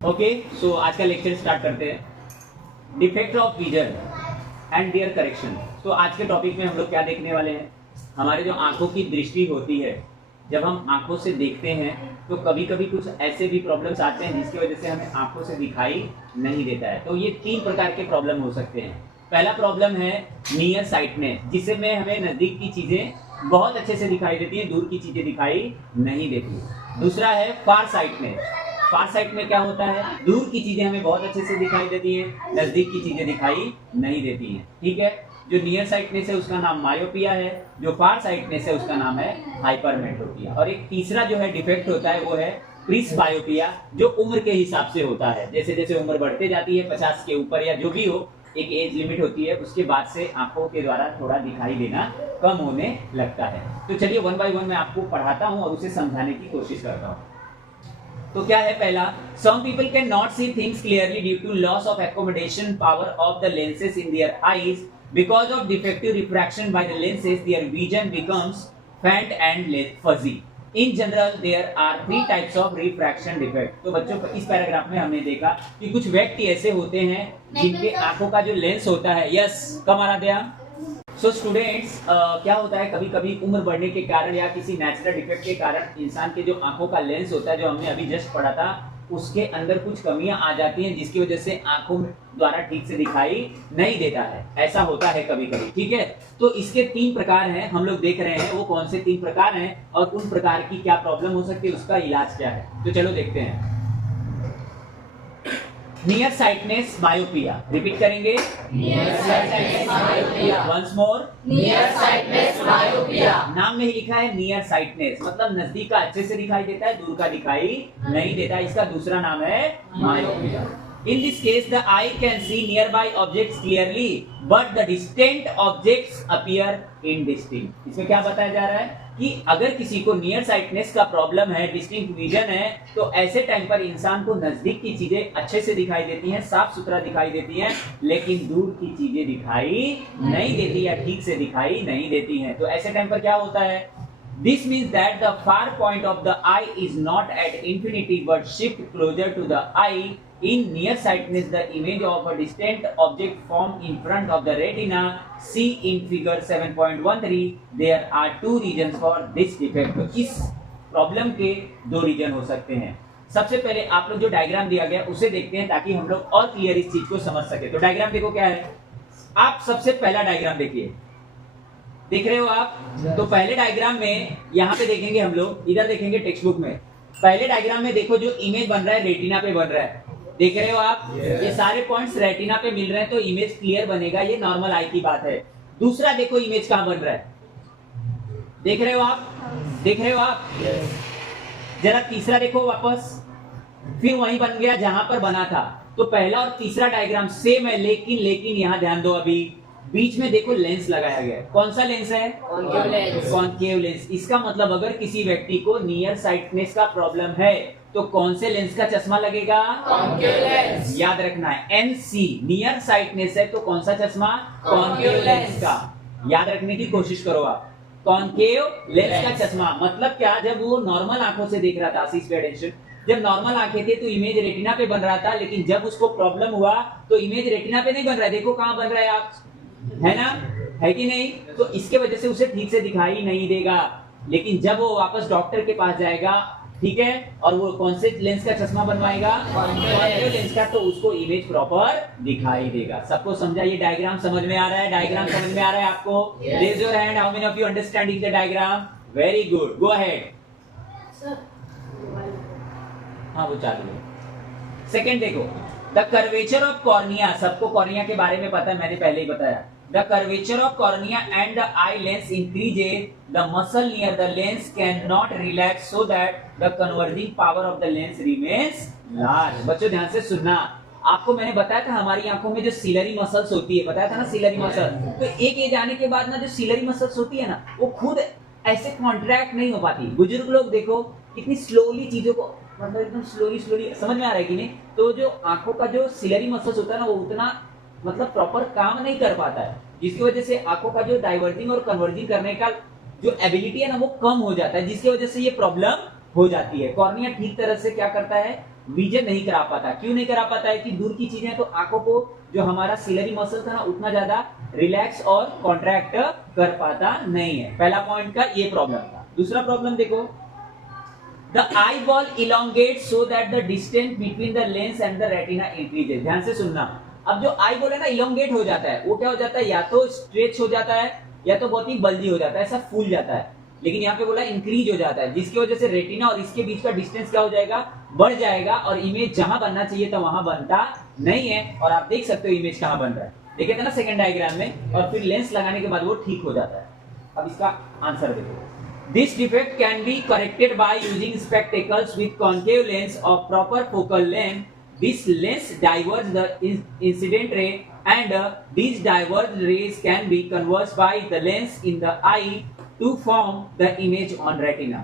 Okay, सो आज का lecture start करते हैं। Defect of vision and their correction. तो आज के टॉपिक में हम लोग क्या देखने वाले हैं, हमारे जो आंखों की दृष्टि होती है, जब हम आंखों से देखते हैं तो कभी कभी कुछ ऐसे भी प्रॉब्लम्स आते हैं जिसकी वजह से हमें आंखों से दिखाई नहीं देता है। तो ये 3 प्रकार के प्रॉब्लम हो सकते हैं। पहला प्रॉब्लम है नियर साइटनेस, जिससे में हमें नजदीक की चीजें बहुत अच्छे से दिखाई देती हैं, दूर की चीजें दिखाई नहीं देती। दूसरा है फार साइटनेस। फार साइट में क्या होता है, दूर की चीजें हमें बहुत अच्छे से दिखाई देती हैं, नजदीक की चीजें दिखाई नहीं देती हैं। ठीक है, जो नियर साइटनेस है उसका नाम मायोपिया है, जो फार साइटनेस है उसका नाम है हाइपरमेट्रोपिया। और एक तीसरा जो है डिफेक्ट होता है वो है प्रिस्बायोपिया, जो उम्र के हिसाब से होता है। जैसे जैसे उम्र बढ़ते जाती है, 50 के ऊपर या जो भी हो, एक एज लिमिट होती है, उसके बाद से आंखों के द्वारा थोड़ा दिखाई देना कम होने लगता है। तो चलिए 1 बाय 1 मैं आपको पढ़ाता हूँ और उसे समझाने की कोशिश करता हूँ। तो क्या है पहला, some people can not see things clearly due to loss of accommodation power of the lenses in their eyes. Because of defective refraction by the lenses, their vision becomes faint and fuzzy. In general, there are 3 types of refraction defect. तो बच्चों इस paragraph में हमने देखा कि कुछ व्यक्ति ऐसे होते हैं जिनके आंखों का जो लेंस होता है, yes come Aradhya. So students, क्या होता है, कभी कभी उम्र बढ़ने के कारण या किसी नेचुरल डिफेक्ट के कारण इंसान के जो आंखों का लेंस होता है, जो हमने अभी जस्ट पढ़ा था, उसके अंदर कुछ कमियां आ जाती हैं जिसकी वजह से आंखों द्वारा ठीक से दिखाई नहीं देता है। ऐसा होता है कभी कभी। ठीक है, तो इसके 3 प्रकार हैं, हम लोग देख रहे हैं वो कौन से 3 प्रकार हैं और उन प्रकार की क्या प्रॉब्लम हो सकती है, उसका इलाज क्या है। तो चलो देखते हैं। नियर साइटनेस मायोपिया, रिपीट करेंगे, near sightedness myopia. Once more, near sightedness myopia. नाम में ही लिखा है नियर साइटनेस, मतलब नजदीक का अच्छे से दिखाई देता है, दूर का दिखाई नहीं देता। इसका दूसरा नाम है myopia. In this case, the eye can see nearby objects clearly, but the distant objects appear indistinct. इसमें क्या बताया जा रहा है कि अगर किसी को नियर साइटनेस का प्रॉब्लम है, डिस्टिंक्ट विजन है, तो ऐसे टाइम पर इंसान को नजदीक की चीजें अच्छे से दिखाई देती हैं, साफ सुथरा दिखाई देती हैं, लेकिन दूर की चीजें दिखाई नहीं देती या ठीक से दिखाई नहीं देती हैं। तो ऐसे टाइम पर क्या होता है, This means that the far point of the eye is not at infinity but shift closer to the eye. In nearsightedness, the image of a distant object formed in front of the retina. See in figure 7.13. There are 2 reasons for this defect. इस problem के 2 reason हो सकते हैं। सबसे पहले आप लोग जो डायग्राम दिया गया उसे देखते हैं ताकि हम लोग और क्लियर इस चीज को समझ सके। तो डायग्राम देखो क्या है, आप सबसे पहला डायग्राम देखिए, देख रहे हो आप। तो पहले डायग्राम में यहाँ पे देखेंगे हम लोग, इधर देखेंगे टेक्स्ट बुक में। पहले डायग्राम में देखो जो इमेज बन रहा है रेटिना पे बन रहा है, देख रहे हो आप। ये सारे पॉइंट्स रेटिना पे मिल रहे हैं तो इमेज क्लियर बनेगा, ये नॉर्मल आई की बात है। दूसरा देखो इमेज कहाँ बन रहा है, देख रहे हो आप, देख रहे हो आप। जरा तीसरा देखो वापस, फिर वहीं बन गया जहां पर बना था। तो पहला और तीसरा डायग्राम सेम है, लेकिन यहाँ ध्यान दो, अभी बीच में देखो लेंस लगाया गया है। कौन सा लेंस है, कॉन्केव लेंस। इसका मतलब अगर किसी व्यक्ति को नियर साइटनेस का प्रॉब्लम है तो कौन से लेंस का चश्मा लगेगा, कॉन्केव लेंस। याद रखना है, एनसी नियर साइटनेस है तो कौन सा चश्मा, कॉन्केव लेंस का। याद रखने की कोशिश करो आप, कॉन्केव लेंस का चश्मा। मतलब क्या, जब वो नॉर्मल आंखों से देख रहा था, जब नॉर्मल आंखें थे तो इमेज रेटिना पे बन रहा था, लेकिन जब उसको प्रॉब्लम हुआ तो इमेज रेटिना पे नहीं बन रहा है। देखो कहां बन रहा है आप, है ना, है कि नहीं। तो इसके वजह से उसे ठीक से दिखाई नहीं देगा। लेकिन जब वो वापस डॉक्टर के पास जाएगा, ठीक है, और वो कौन से लेंस का चश्मा बनवाएगा, कॉन्केव लेंस का, तो उसको इमेज प्रॉपर दिखाई देगा। सबको समझा, ये डायग्राम समझ में आ रहा है, डायग्राम समझ में आ रहा है आपको। Raise your hand, how many of you understanding the diagram. Very good, go ahead. हाँ वो चालू है। सेकंड देखो, द कर्वेचर ऑफ कॉर्निया। सबको कॉर्निया के बारे में पता है, मैंने पहले ही बताया। The curvature of cornea and the eye lens increases. The muscle near the lens cannot relax so that the converging power of the lens remains large. बच्चों ध्यान से सुनना, आपको मैंने बताया था हमारी आंखों में जो सिलरी मसल्स होती है, बताया था ना सिलरी मसल। तो एक एज आने के बाद ना जो सिलरी मसल्स होती है ना, वो खुद ऐसे कॉन्ट्रैक्ट नहीं हो पाती। बुजुर्ग लोग देखो कितनी स्लोली चीजों को, मतलब एकदम स्लोली समझ में आ रहा है कि नहीं। तो जो आंखों का जो सिलरी मसल्स होता है ना, वो उतना मतलब प्रॉपर काम नहीं कर पाता है, जिसकी वजह से आंखों का जो डाइवर्जिंग और कन्वर्जिंग करने का जो एबिलिटी है ना, वो कम हो जाता है, जिसकी वजह से ये प्रॉब्लम हो जाती है। कॉर्निया ठीक तरह से क्या करता है, विजन नहीं करा पाता। क्यों नहीं करा पाता है कि दूर की चीजें तो आंखों को जो हमारा सिलरी मसल था ना उतना ज्यादा रिलैक्स और कॉन्ट्रैक्ट कर पाता नहीं है। पहला पॉइंट का ये प्रॉब्लम था। दूसरा प्रॉब्लम देखो, the eye ball elongate so that the distance between the lens and the retina increases. ध्यान से सुनना, अब जो आई बॉल है ना इलोंगेट हो जाता है, वो क्या हो जाता है, या तो स्ट्रेच हो जाता है या तो बहुत ही बल्जी हो जाता है, ऐसा फूल जाता है। लेकिन यहाँ पे बोला इंक्रीज हो जाता है, जिसकी वजह से रेटिना और इसके बीच का डिस्टेंस क्या हो जाएगा, बढ़ जाएगा और इमेज जहां बनना चाहिए था वहां बनता नहीं है। और आप देख सकते हो इमेज कहां बन रहा है, देखे थे ना सेकंड डायग्राम में, और फिर लेंस लगाने के बाद वो ठीक हो जाता है। अब इसका आंसर देखो, this defect can be corrected by using spectacles with concave lens of proper focal length. This lens diverge the incident ray and these diverged rays can be converged by the lens in the eye to form the image on retina।